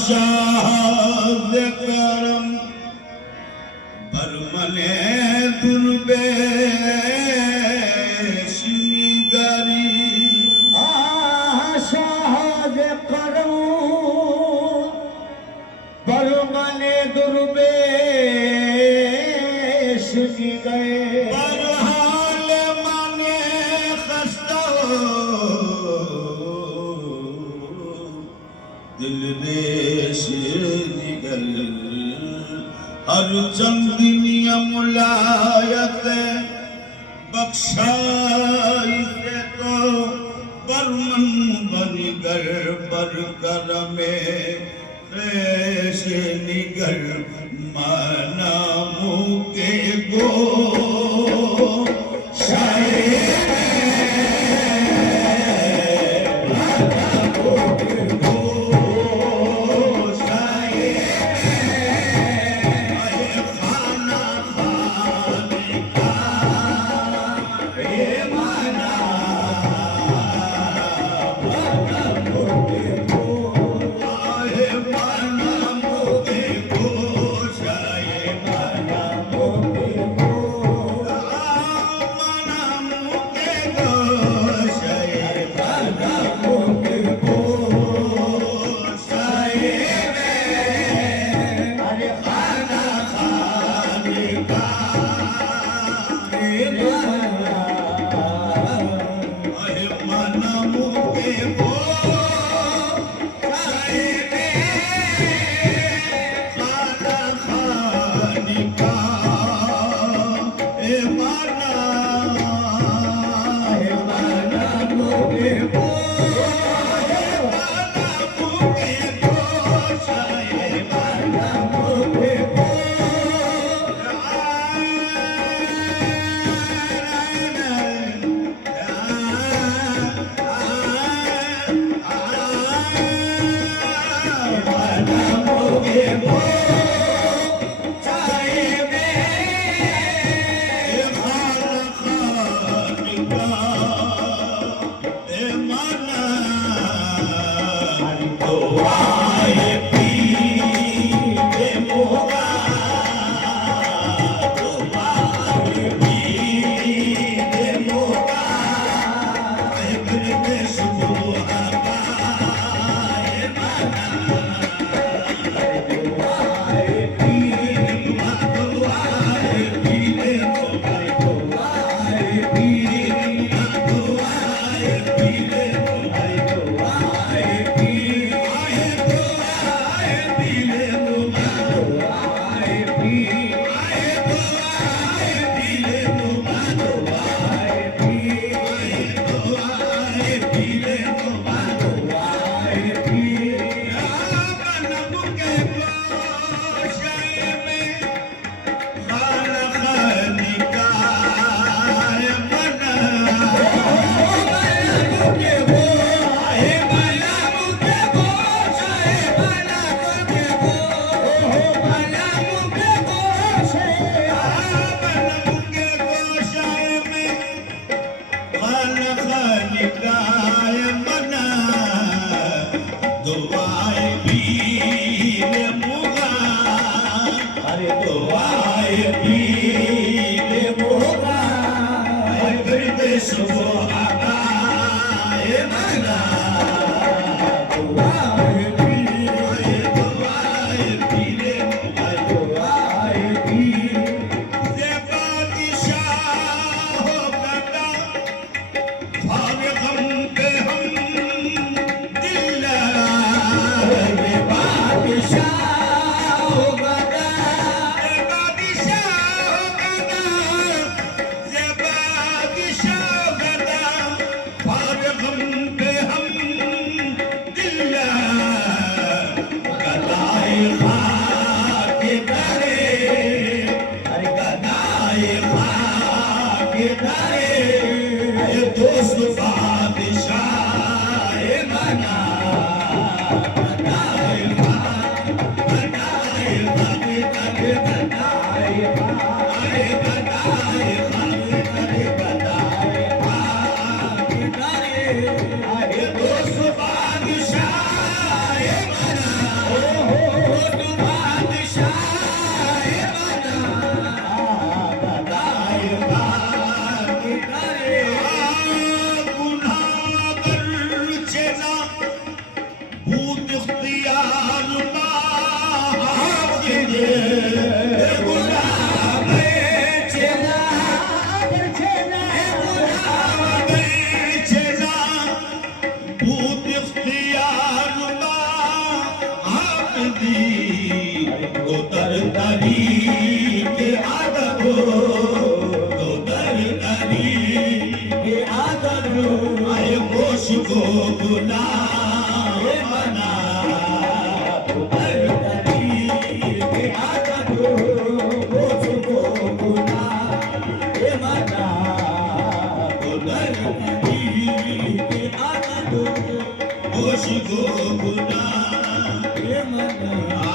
शाह करम बरमने दुर्बेश निगरी शाह करम बरमने दुर्बेश निगरी बरहाल माने खस्ता दिल रेश निगल हर चंदिनिया मुलायत बख्शाई से तो बरमन बनिगर बर कर में रेश निगर माना मुके गो दी तो तरतरी के आदत हो तो तरतरी के आदत हो आए होश को बुला हे मना तो तरतरी के आदत हो होश को बुला हे मना तो तरतरी के आदत हो होश को बुला हे मना